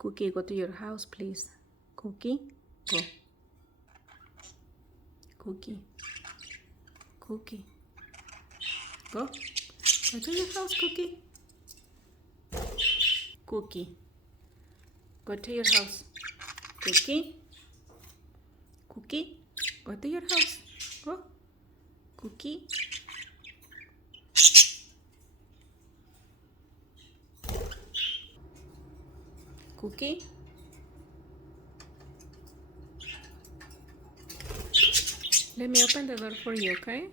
Cookie, go to your house, please. Cookie, go. Cookie. Cookie. Go. Go to your house, Cookie. Cookie. Go to your house. Cookie. Cookie. Go to your house. Go. Cookie. Cookie. Let me open the door for you, okay?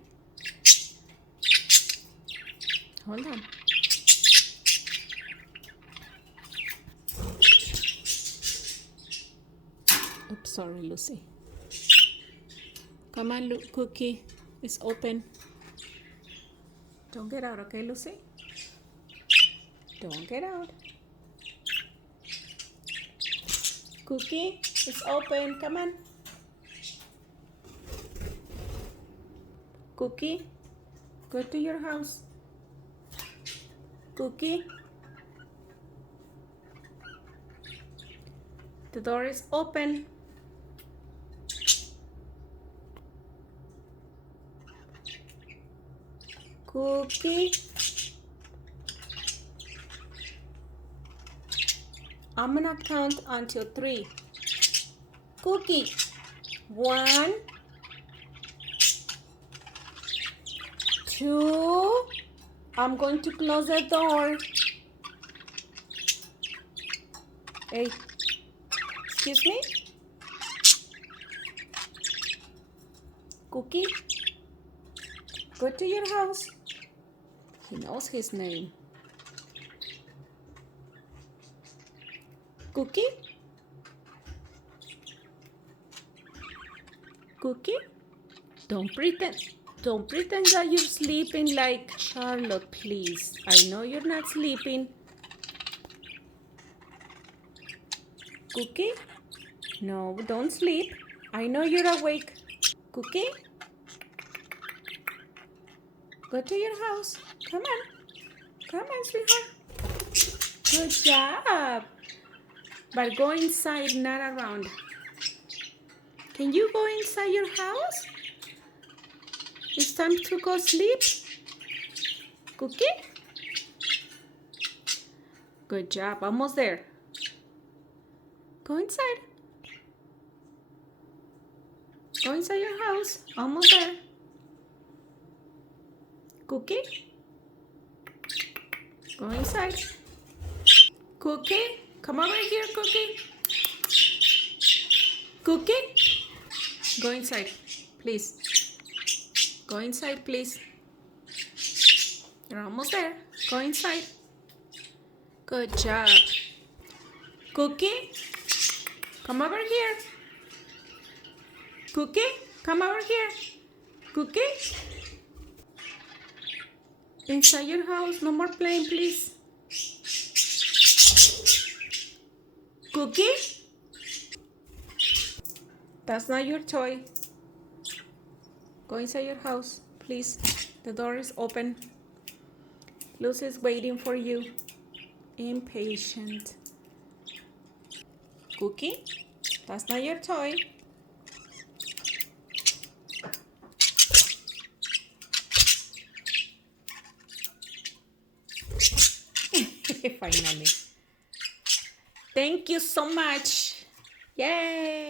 Hold on. Oops, sorry, Lucy. Come on, Cookie. It's open. Don't get out, okay, Lucy? Don't get out. Cookie, it's open. Come on. Cookie, go to your house. Cookie. The door is open. Cookie. I'm gonna count until 3. Cookie. 1, 2. I'm going to close the door. Hey, excuse me? Cookie, go to your house. He knows his name. Cookie? Cookie? Don't pretend that you're sleeping like Charlotte, please. I know you're not sleeping. Cookie? No, don't sleep. I know you're awake. Cookie? Go to your house. Come on. Come on, sweetheart. Good job. But go inside, not around. Can you go inside your house? It's time to go sleep. Cookie? Good job. Almost there. Go inside. Go inside your house. Almost there. Cookie? Go inside. Cookie? Come over here, Cookie. Cookie? Go inside, please. Go inside, please. You're almost there. Go inside. Good job. Cookie? Come over here. Cookie? Come over here. Cookie? Inside your house. No more playing, please. Cookie? That's not your toy. Go inside your house, please. The door is open. Lucy is waiting for you. Impatient. Cookie? That's not your toy. Finally. Thank you so much. Yay!